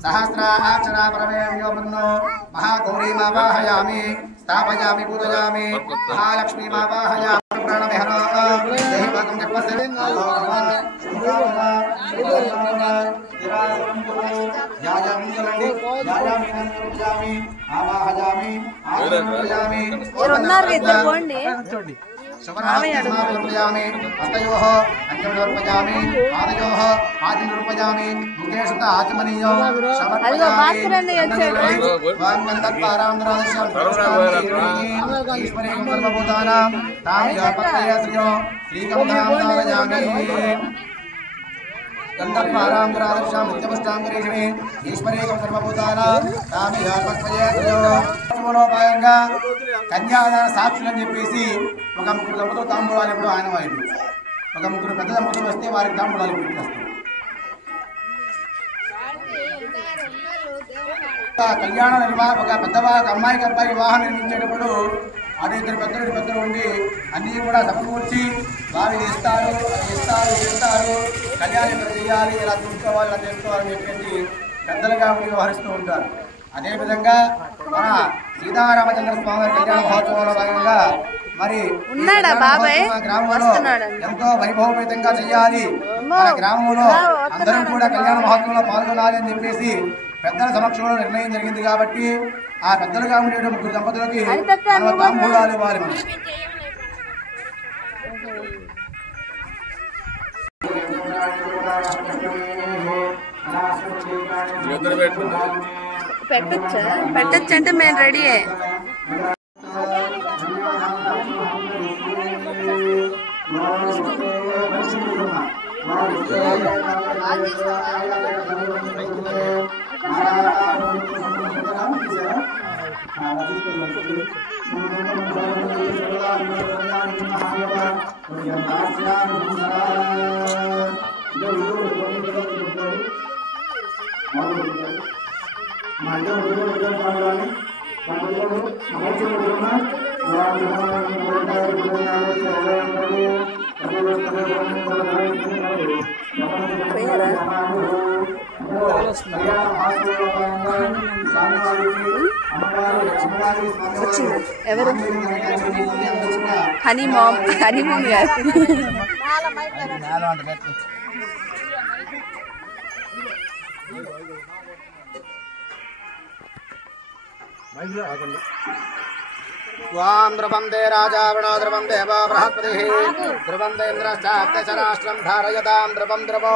सहस्राक्षरा परमेव्योमन्नो महागौरीमावाहयामि स्थापयामि पूजयामि महालक्ष्मीमावाहयामि प्राणमेहनो देहि भागं जपस्य आवाहयामि शवरामयामि हस्तयोः अंजलिर्पयामि पादयोः आदिर्पयामि मुखेषु आचमनीयो शवरामयामि ईश्वरेण सर्वभूतानां तामयापत्रयश्रियो श्रीगन्धामयामि गन्धर्वारामरादर्शां नित्यपुष्टां करीषणे ईश्वरेकं सर्वभूतानां तामयापत्रयश्रियो మూడోపాయంగా కన్యాదాన సాక్షులు అని చెప్పేసి ఒక ముగ్గురు దంపతులు తాంబూలాలు ఎప్పుడు ఆయన వాయిదు ఒక ముగ్గురు పెద్ద దంపతులు వస్తే వారికి తాంబూలాలు పెట్టేస్తారు. కళ్యాణ నిర్మాణం ఒక పెద్దవాళ్ళకి అమ్మాయికి అబ్బాయి వివాహం నిర్మించేటప్పుడు అటు ఇద్దరు పెద్దలు ఉండి అన్నీ కూడా సమకూర్చి వారు ఇస్తారు కళ్యాణం ఇక్కడ చేయాలి, ఇలా చూసుకోవాలి, ఇలా చేసుకోవాలని చెప్పేసి పెద్దలుగా వ్యవహరిస్తూ ఉంటారు. అదేవిధంగా మన సీతారామచంద్ర స్వామి కళ్యాణ మహోత్సవంలో భాగంగా మరి గ్రామంలో ఎంతో వైభవపేతంగా చేయాలి, మన గ్రామంలో అందరూ కూడా కళ్యాణ మహోత్సవంలో పాల్గొనాలి అని చెప్పేసి పెద్దల సమక్షంలో నిర్ణయం జరిగింది. కాబట్టి ఆ పెద్దలుగా ఉండే ముగ్గురు దంపతులకి తాంబూలాలు ఇవ్వాలి. పెట్టచ్చు అంటే మేము రెడీయే. ఎవరు హనీమూన్ గారు ध्रुवंदे राजावणो ध्रुवं देवो बृहस्पतिः ध्रुवं इंद्रश्चात्यशराष्ट्रं धारयतां ध्रुवं ध्रुवो.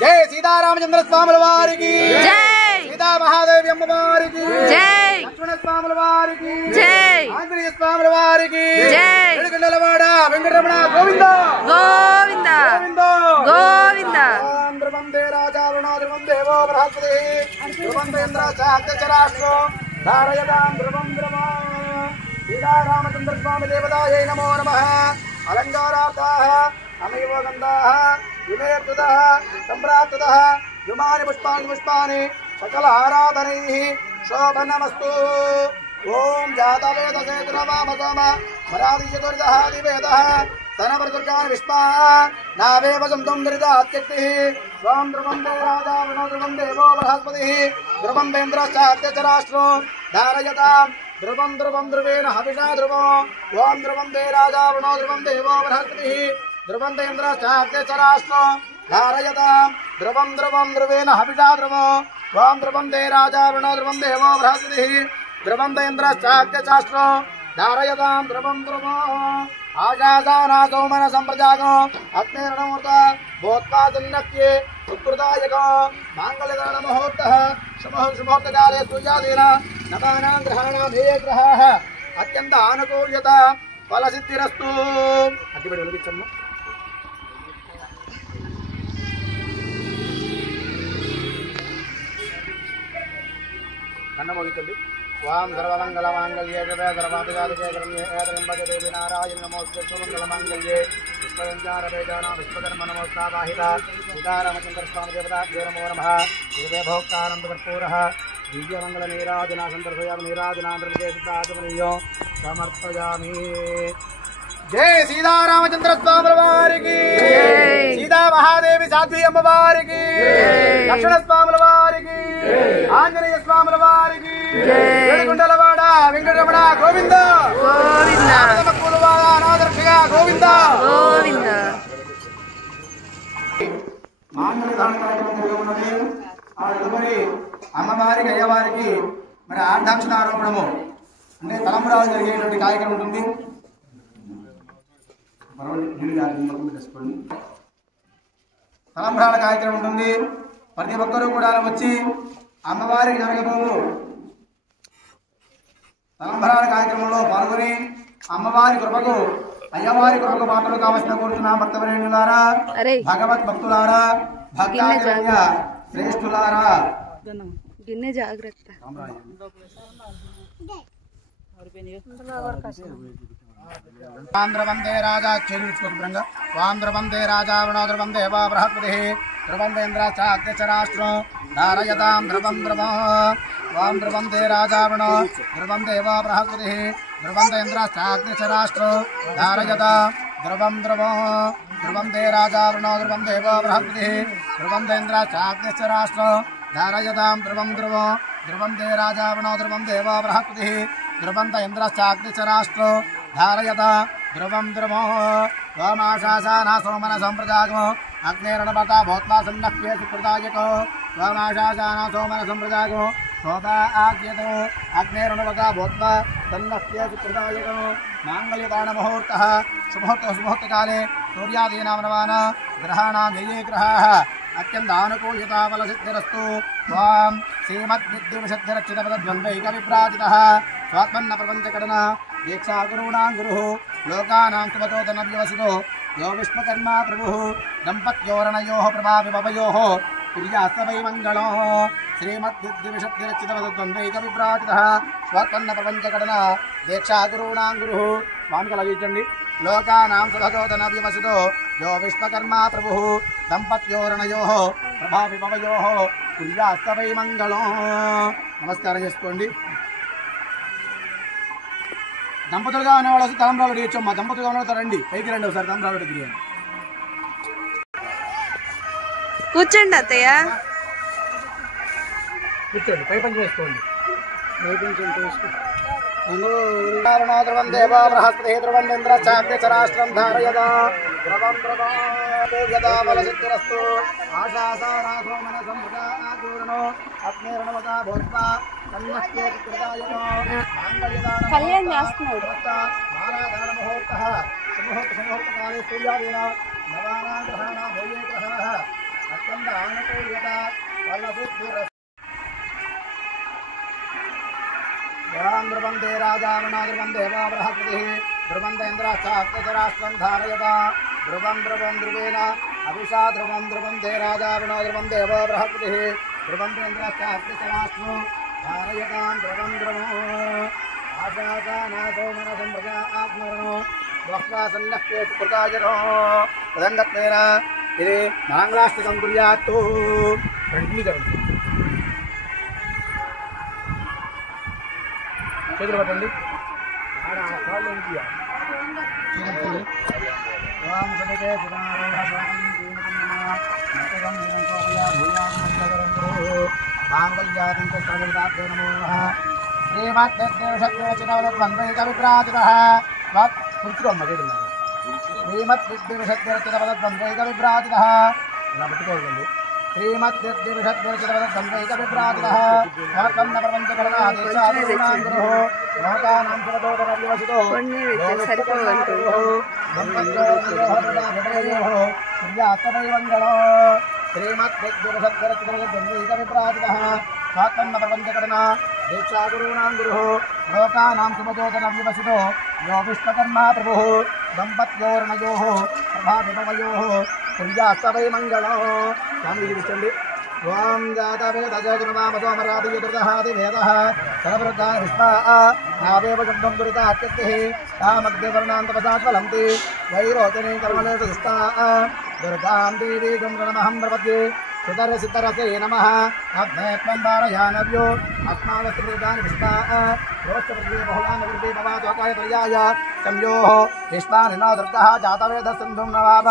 जय सीतारामचंद्र स्वामी वारिकी जय, सीता महादेवी अम्म वारिकी जय, लक्ष्मण स्वामी वारिकी जय, आंजनेय स्वामी वारिकी जय, एडुगंडलवाड वेंकटरमण गोविंद गोविंद गोविंद. ध्रुवं दे राजावणो ध्रुवं देवो बृहस्पतिः ध्रुवं इंद्रश्चात्यशराष्ट्रं धारयतां ध्रुवं ध्रुवो. सीतारामचंद्र स्वामी देवतायै नमो नमः. अलंकारार्थाः अमेव गन्धाः विमेर्तुतः सम्प्राप्ततः युमानि पुष्पाणि सकल आराधनैः शोभनमस्तु. ओम जातवेदसे द्रवामसोम मरादिचतुर्दः दिवेदः स्तनप्रदुर्गानि विश्वाः नावेव सन्तुं दरिदात्यक्तिः. स्वां ध्रुवं दे राजावणो ध्रुवं देवो बृहस्पतिः ध्रुवं वेन्द्रश्चात्यशराष्ट्रो धारयताम् ध्रुवं ध्रुवं ध्रुवेण हविषा ध्रुवो. ओम ध्रुवं दे राजावणो ध्रुवं देवो बृहस्पतिः ध्रुवं इंद्रश्चात्यशराष्ट्रो धारयताम् ध्रुवं ध्रुवं ध्रुवेण हविषा ध्रुवो. ओम ध्रुवं दे राजावणो ध्रुवं देवो बृहस्पतिः ध्रुवं इंद्रश्चात्यशराष्ट्रो धारयताम् ध्रुवं ध्रुवो. आशासाना सौमन संप्रजागो अग्निर्णमूर्त भूत्पादन्नक्ये सुकृतायको मांगल्यदान मुहूर्तः शुभमुहूर्तकाले सूर्यादीन नवानां ग्रहाणां हे ग्रहाः अत्यंत आनुकूल्यता फलसिद्धिरस्तु. अग्गिबेट्टि వెలిగించమ్మ. కన్న మోగించండి. वाम सर्वमंगलमांगल्ये शिवे सर्वाधिकाधिके शरण्ये त्र्यंबके देवी नारायण नमोस्तुते सर्वमंगलमांगल्ये विश्वसंचारवेदाना विश्वकर्म नमोस्तावाहिता सीतारामचन्द्रस्वामी देवताभ्यो नमो नमः देवे भोक्तानन्दकर्पूरः दिव्यमङ्गलनीराजना सन्दर्शयामि नीराजनान्तर्विशेषिताचमनीयो समर्पयामि। जय सीतारामचंद्र स्वामी वारी की, सीता महादेवी साध्वी अम्बवारी की, लक्ष्मण स्वामी वारी की, आंजनेय स्वामी वारी की, वेणुगुंडलवाड वेंकटरमण गोविंद गोविंद, मक्कुलवाड अनाथरक्षक गोविंद गोविंद। మాంగళ్య ధారణ కార్యక్రమం జరుగుతున్నది. ఆ తదుపరి అమ్మవారికి అయ్యవారికి మరి ఆర్ధాక్షణ ఆరోపణము అంటే తలంబరాలు జరిగేటువంటి కార్యక్రమం ఉంటుంది. తలంబ్రాల కార్యక్రమం ఉంటుంది. ప్రతి ఒక్కరూ కూడా వచ్చి అమ్మవారికి జరగబోవు తలంబ్రాల కార్యక్రమంలో పాల్గొని అమ్మవారి కృపకు అయ్యవారి కృపకు పాత్రలు కావలసిన కోరుతున్న భక్తవరేణులారా, భగవత్ భక్తులారా, భక్తాగ్రహ్య శ్రేష్ఠులారా జాగ్రత్త. వాంద్రవందే రాజా చేరుచుకురంగా వాంద్రవందే రాజా వృణోద్రవందే వా బృహస్పతిః ధ్రువందేంద్రాచాగ్యచరాష్ట్రం ధారయతాం ధ్రువం ధ్రువం వాంద్రవందే రాజా వృణో ధ్రువందే వా బృహస్పతిః ధ్రువందేంద్రాచాగ్యచరాష్ట్రం ధారయతాం ధ్రువం ధ్రువం ధ్రువందే రాజా వృణో ధ్రువందే వా బృహస్పతిః ధ్రువందేంద్రాచాగ్యచరాష్ట్రం ధారయతాం ధ్రువం ధ్రువం ధ్రువందే రాజా వృణో ధ్రువందే వా బృహస్పతిః ధ్రువందేంద్రాచాగ్యచరాష్ట్రం ధారయత ధ్రువం ధ్రువో వామాశాసానా సోమన సంప్రజాగో అగ్నేరణపత భూత్వా సన్నహ్యే సుకృతాయకో వామాశాసానా సోమన సంప్రజాగో సోదా ఆగ్యతో అగ్నేరణపత భూత్వా సన్నహ్యే సుకృతాయకో మాంగళ్యదాన ముహూర్తః సుముహూర్తకాలే సూర్యాదీనాం నవాన గ్రహాణాం యయే గ్రహాः అత్యంతానుకూల్యతాఫలసిద్ధిరస్తు త్వాం శ్రీమద్విద్యుషద్ధిరక్షితపదద్వంద్వైకవిభ్రాజితः స్వాత్మన్న ప్రపంచకడన దీక్షా గురుణాం గురుః లోకానాం సుమతోదనవ్యవసితో యో విశ్వకర్మా ప్రభుః దంపత్యోరణయోః ప్రభావిభవయోః ప్రియాస్తవై మంగళో శ్రీమద్విద్యుషద్ధిరక్షితపదద్వంద్వైకవిభ్రాజితः స్వాత్మన్న ప్రపంచకడన దీక్షా గురుణాం గురుః స్వామి కలగించండి. లోకానాం సుమతోదనవ్యవసితో యో విశ్వకర్మా ప్రభుః దంపత్యోరణయోః ప్రభావిభవయోః ప్రియాస్తవై మంగళో. నమస్కారం చేసుకోండి. దంపతులుగా అనేవాళ్ళు తలంబ్రాలు అడిగచ్చమ్మా. దంపతులుగా ఉన్న రండి, పైకి రండి, ఒకసారి తలంబ్రాలు అడిగి కూర్చోండి అత్తయ్య, కూర్చోండి, పై పని చేసుకోండి. బృహస్పతిరాష్ట్రం ధారయదా ద్రవం ద్రవాసిద్ధిరస్తు ఆశాసారాసోమన సంభృతాచూర్ణో అగ్నిర్ణవతా భూత్వా కళ్యాణ్ చేస్తున్నాడు. మారాధార ముహూర్తః సుముహూర్తకాలే సూర్యాదీనా నవానాం గ్రహాణాం భూయే గ్రహాः అత్యంత ఆనుకూల్యత ఫలసిద్ధిరస్తు. ధ్రువందే రాజా వృణోద్రువందే వా బృహస్పతిః ధ్రువందేంద్రాచాగ్యచరాష్ట్రం ధారయతా ధ్రువం ధ్రువం ధ్రువేణ అభిషా ధ్రువం ధ్రువందే రాజా వృణోద్రువందే వా బృహస్పతిః ధ్రువందేంద్రాచాగ్యచరాష్ట్రం ధారయతాం ధ్రువం ధ్రువం ఆశాసానా సోమన సంప్రజా ఆత్మరణో బహ్వా సన్నహ్యే సుకృతాయకో తదంగత్వేన ఇది మాంగళాష్టకం కుర్యాత్తు. చేతులు పట్టండి. ఇలా పెట్టుకోకండి. శ్రీమద్విద్యుషద్విరచితపదద్వంద్వైకవిభ్రాజితः స్వాత్మన్న ప్రపంచకడనా దీక్షాగురుణాం గురుః లోకానాం సుమతోదనవ్యవసితో ప్రియాస్తవై మంగళో శ్రీమద్విద్యుషద్విరచితపదద్వంద్వైకవిభ్రాజితः స్వాత్మన్న ప్రపంచకడనా దీక్షాగురుణాం గురుః లోకానాం సుమతోదనవ్యవసితో యో విశ్వకర్మా ప్రభుః దంపత్యోర్ణయోః ప్రభావిభవయోః ప్రియాస్తవై మంగళో. స్వామి చూపించండి. ఓం జాతవేదజోమరామరాధియుదహాది వేదః సర్వృద్ధాన విష్ణాః నావేవ గంధం దురిత అత్యత్తిః తామగ్దేవర్ణాంతపసాత్వలంతి వైరోచనే కర్మలేషు దుష్టాః దుర్గాం దేవీ గంగణమహం ప్రపద్యే సుతరసితరసే నమః అగ్నే త్వం వారయానవ్యో అస్మావస్త్రృదాని విష్ణాః రోష్టపృథ్వీ బహుళాన్ వృద్ధి భవాతోకాయ పర్యాయ సంయోః విష్ణానినో దుర్గః జాతవేద సింధుం నవావ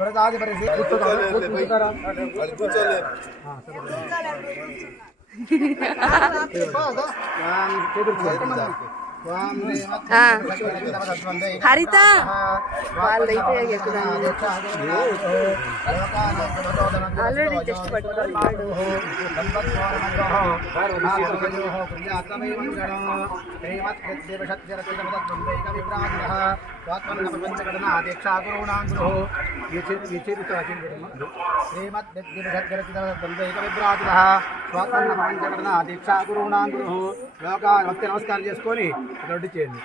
దుర్గాది పరిసి హరిత ఆల్రెడీ టెస్ట్ పట్టుకున్నాడు. నమస్కారం చేసుకొని రెడ్డి చేయండి.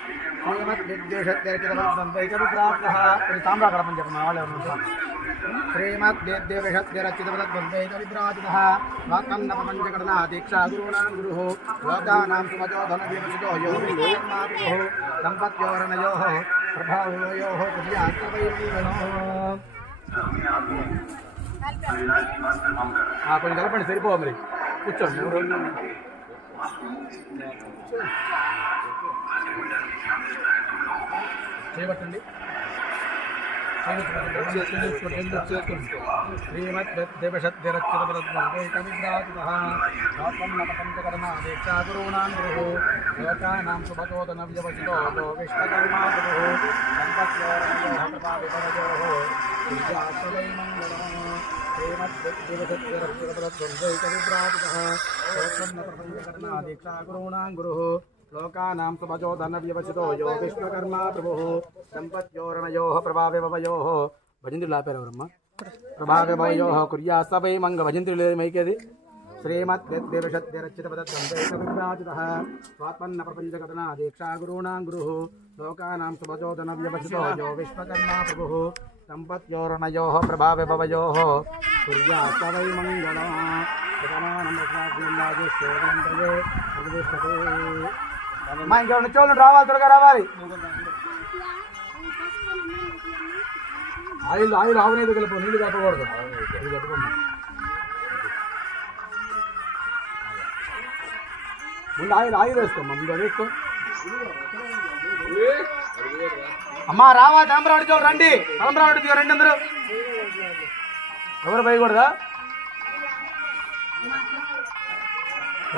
తామ్రాకడమని చెప్పండి వాళ్ళు ఎవరు శ్రీమద్దేవ్యరచితవద్వైతవిభ్రాజితః వాక్మన్నపంచకటనా దీక్షా గురుణాం గురుః లోకానాం సుమచోధన విభజితో యో విష్ణుర్మాతుః సంపత్యోరనయోః ప్రభావయోః కుర్యాత్తవైర్విగణో. కొంచెం కలపండి సరిపో మరి కూర్చోండి. చేయబట్టండి. శ్రీమద్దేవశద్ధిరచితపరద్వందైకవిభ్రాజితః లోకానాం సుభగోదన వ్యవసితో యో విశ్వకర్మా గురుః సంపత్యోరనయోః ప్రభావిపరయోః విద్యాశ్వైమంగళం. శ్రీమద్దేవశద్ధిరచితపరద్వందైకవిభ్రాజితః దీక్షా గురుణాం గురుః లోకానాం సుభజోధన వ్యవసితో యో విశ్వకర్మా ప్రభుః సంపత్యోరణయోః ప్రభావిభవయోః. భజంత్రులు ఆపారు ఎవరమ్మ? ప్రభావిభవయోః కుర్యా సవై మంగ. భజంత్రులు లేదు మైకేది. శ్రీమద్దేవశద్ధిరచితపరద్వందైకవిభ్రాజితః స్వాత్మన్న ప్రపంచకటనా దీక్షా గురుణాం గురుః లోకానాం సుభజోధన వ్యవసితో యో విశ్వకర్మా ప్రభుః సంపత్యోరణయోః ప్రభావిభవయోః కుర్యా సవై మంగళం. మా ఇంకెవరి చోళ్ళు రావాలి, త్వరగా రావాలి. ఆయిల్ ఆవునేది కలిపి నీళ్ళు కట్టకూడదు. ఇది కట్టుకోండి. ముందు ఆయిల్ వేసుకోమ్మా. ముందు అది వేసుకో అమ్మా. రావా తాంబరాడు చోళ్ళు రండి. తాంబరాడు రండి అందరూ. ఎవరు పోయకూడదా?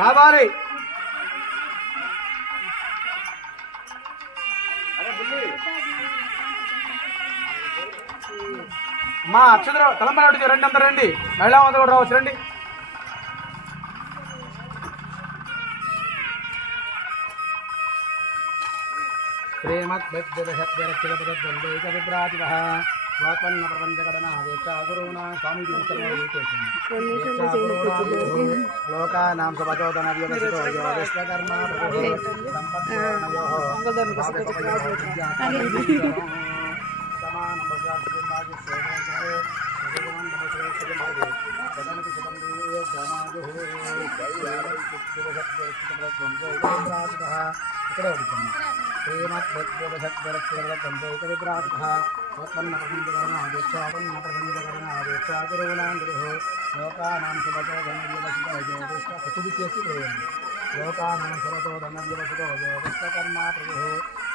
రావాలి. మా అక్షర తలంబరాడు రండి అందరు రండి. మహిళా వంద కూడా రావచ్చు రండి. శ్రీమద్దేవశద్ధిరచితపరద్వందైకవిభ్రాజితః స్వాత్మన్న ప్రపంచకటనా దీక్షా గురుణాం స్వామి లోకానాం సుభజోధన వ్యవసితో యో విశ్వకర్మా ప్రభుః సంపత్యోరణయోః ఇక్కడే ఉంటుంది. శ్రీమద్దేవశద్ధిరచితపరద్వందైకవిభ్రాజితః స్వత్పన్న ప్రపంచకటనా దీక్షా గురుణాం గురుః లోకానాం సుభజోధన వ్యవసితో యో లోకానాం సుభజోధన వ్యవసితో యో విశ్వకర్మా ప్రభుః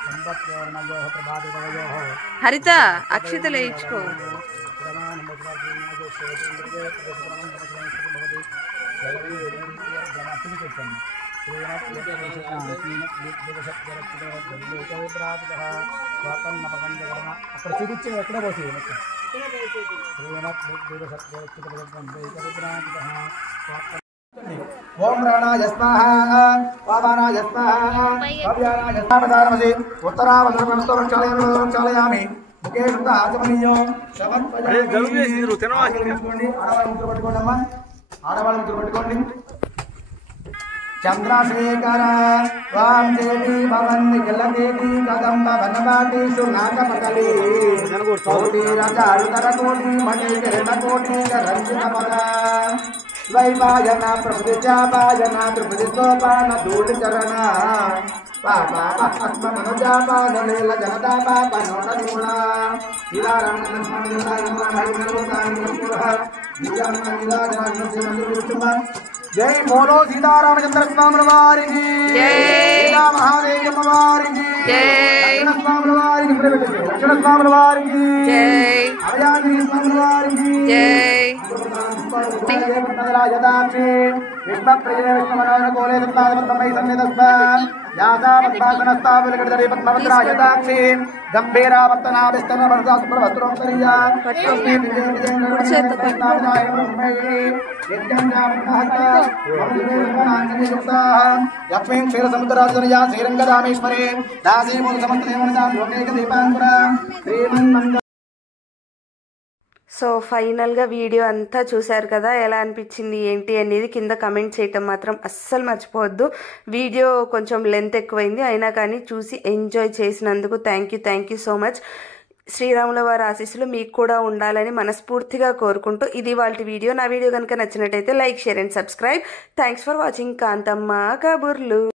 సంపత్యోరణయోః ప్రభావిభవయోః. హరిత అక్షితలు వేయించుకో. అక్కడ చూపించి ఎక్కడ పోసి ఓం ప్రాణాయ స్వాహా వామానాయ స్వాహా అవ్యానాయ స్వాహా ఉత్తరావధామి ముఖే ఆచమనీయం సమర్పయామి. ఆడవాళ్ళ ముద్దులు పెట్టుకోండి. చంద్రశేఖర వాం దేవి భవన్ నిఖిలకేతి కదంబ వనవాటేషు నాగపకలి కోటి రాజారుతర కోటి మణి కిరణ కోటి రంజిత పద ద్వైపాయన ప్రకృతిచాపాయన త్రిపది సోపాన ధూళి చరణ పాప మనోజాపాన లీల జనతాపాపనోటమూల జై బోలో సీతారామచంద్ర స్వాముల వారికి సీతా మహాదేవి వారికి లక్ష్మణ స్వాముల వారికి లక్ష్మణ స్వాముల వారికి అభయాంజలి స్వాముల వారికి రాజదాక్షి విష్ణ ప్రియ విష్ణు మనోహర కోలే దత్తాదమై సన్నిధస్వ యాదాపద్మాసనస్తావిలకటదరి పద్మవద్రాజదాక్షి గంభీరావర్తనాభిస్తన వరదాసుప్రవస్త్రోత్తరీయా లక్ష్మీం క్షీరసముద్రరాజనయా శ్రీరంగదామేశ్వరే దాసీమూల సమస్తదేవనదా లోకేక దీపాంకుర శ్రీమన్మంగళ. సో ఫైనల్గా వీడియో అంతా చూశారు కదా, ఎలా అనిపించింది ఏంటి అనేది కింద కమెంట్ చేయటం మాత్రం అస్సలు మర్చిపోవద్దు. వీడియో కొంచెం లెంత్ ఎక్కువైంది, అయినా కానీ చూసి ఎంజాయ్ చేసినందుకు థ్యాంక్ యూ సో మచ్. శ్రీరాముల వారి ఆశీస్సులు మీకు కూడా ఉండాలని మనస్ఫూర్తిగా కోరుకుంటూ ఇది వాళ్ళ వీడియో. నా వీడియో కనుక నచ్చినట్టయితే like, share and subscribe. Thanks for watching Kanthamma కబుర్లు.